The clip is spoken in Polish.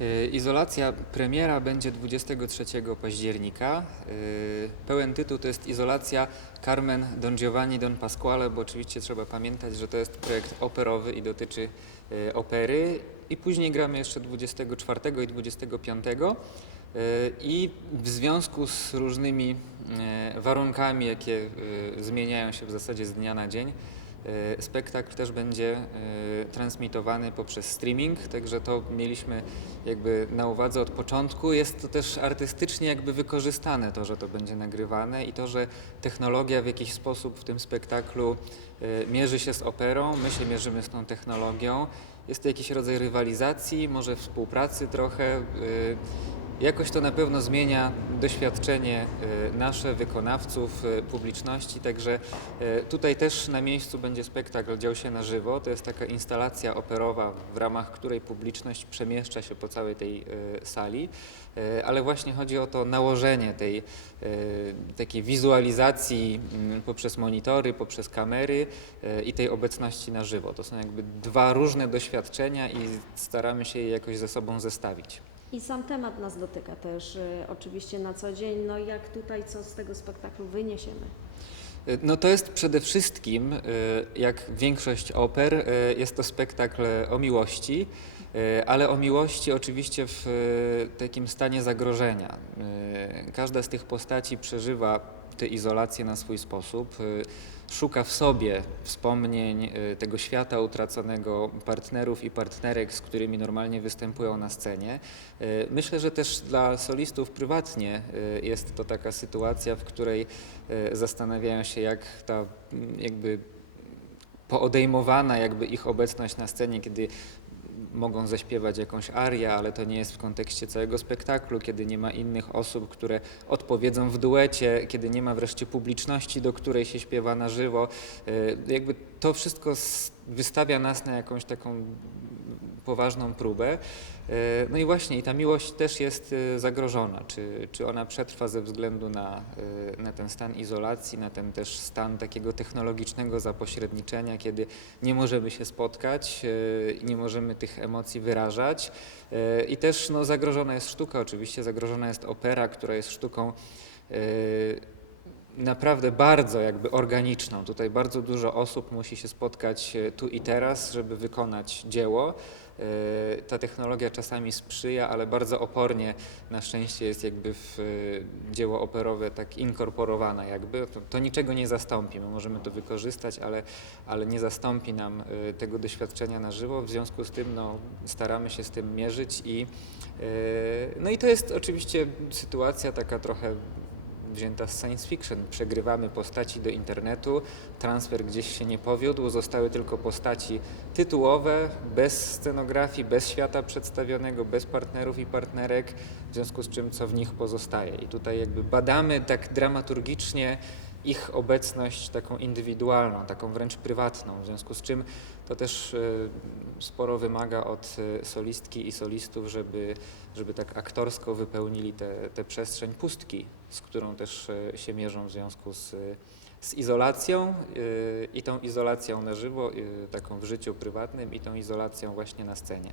Y, Izolacja premiera będzie 23 października. Y, Pełen tytuł to jest Izolacja Carmen Don Giovanni Don Pasquale, bo oczywiście trzeba pamiętać, że to jest projekt operowy i dotyczy y, opery. I później gramy jeszcze 24 i 25. Y, I w związku z różnymi warunkami, jakie zmieniają się w zasadzie z dnia na dzień, Spektakl też będzie e, transmitowany poprzez streaming, także to mieliśmy jakby na uwadze od początku. Jest to też artystycznie jakby wykorzystane to, że to będzie nagrywane i to, że technologia w jakiś sposób w tym spektaklu e, mierzy się z operą, my się mierzymy z tą technologią. Jest to jakiś rodzaj rywalizacji, może współpracy trochę. Jakoś to na pewno zmienia doświadczenie e, nasze, wykonawców, e, publiczności, także e, tutaj też na miejscu będzie spektakl dział się na żywo. To jest taka instalacja operowa, w ramach której publiczność przemieszcza się po całej tej sali, ale właśnie chodzi o to nałożenie tej takiej wizualizacji m, poprzez monitory, poprzez kamery i tej obecności na żywo. To są jakby dwa różne doświadczenia i staramy się je jakoś ze sobą zestawić. I sam temat nas dotyka też y, oczywiście na co dzień. No jak tutaj, co z tego spektaklu wyniesiemy? No to jest przede wszystkim, y, jak większość oper, y, jest to spektakl o miłości, y, ale o miłości oczywiście w y, takim stanie zagrożenia. Y, Każda z tych postaci przeżywa tę izolację na swój sposób. y, Szuka w sobie wspomnień y, tego świata utraconego, partnerów i partnerek, z którymi normalnie występują na scenie. Y, Myślę, że też dla solistów prywatnie jest to taka sytuacja, w której zastanawiają się, jak ta mm, jakby poodejmowana jakby ich obecność na scenie, kiedy mogą zaśpiewać jakąś arię, ale to nie jest w kontekście całego spektaklu, kiedy nie ma innych osób, które odpowiedzą w duecie, kiedy nie ma wreszcie publiczności, do której się śpiewa na żywo. Y, Jakby to wszystko wystawia nas na jakąś taką poważną próbę. Y, No i właśnie, i ta miłość też jest y, zagrożona. Czy, czy ona przetrwa ze względu na, y, na ten stan izolacji, na ten też stan takiego technologicznego zapośredniczenia, kiedy nie możemy się spotkać, nie możemy tych emocji wyrażać. I też no, zagrożona jest sztuka, oczywiście, zagrożona jest opera, która jest sztuką naprawdę bardzo jakby organiczną. Tutaj bardzo dużo osób musi się spotkać e, tu i teraz, żeby wykonać dzieło. E, Ta technologia czasami sprzyja, ale bardzo opornie na szczęście jest jakby w e, dzieło operowe tak inkorporowana jakby. To, to niczego nie zastąpi. My możemy to wykorzystać, ale, ale nie zastąpi nam tego doświadczenia na żywo. W związku z tym no, staramy się z tym mierzyć i no i to jest oczywiście sytuacja taka trochę wzięta z science fiction. Przegrywamy postaci do internetu, transfer gdzieś się nie powiódł, zostały tylko postaci tytułowe, bez scenografii, bez świata przedstawionego, bez partnerów i partnerek, w związku z czym co w nich pozostaje. I tutaj jakby badamy tak dramaturgicznie ich obecność taką indywidualną, taką wręcz prywatną, w związku z czym to też e, sporo wymaga od e, solistki i solistów, żeby, żeby tak aktorsko wypełnili tę przestrzeń pustki, z którą też e, się mierzą w związku z, z izolacją i tą izolacją na żywo, taką w życiu prywatnym i tą izolacją właśnie na scenie.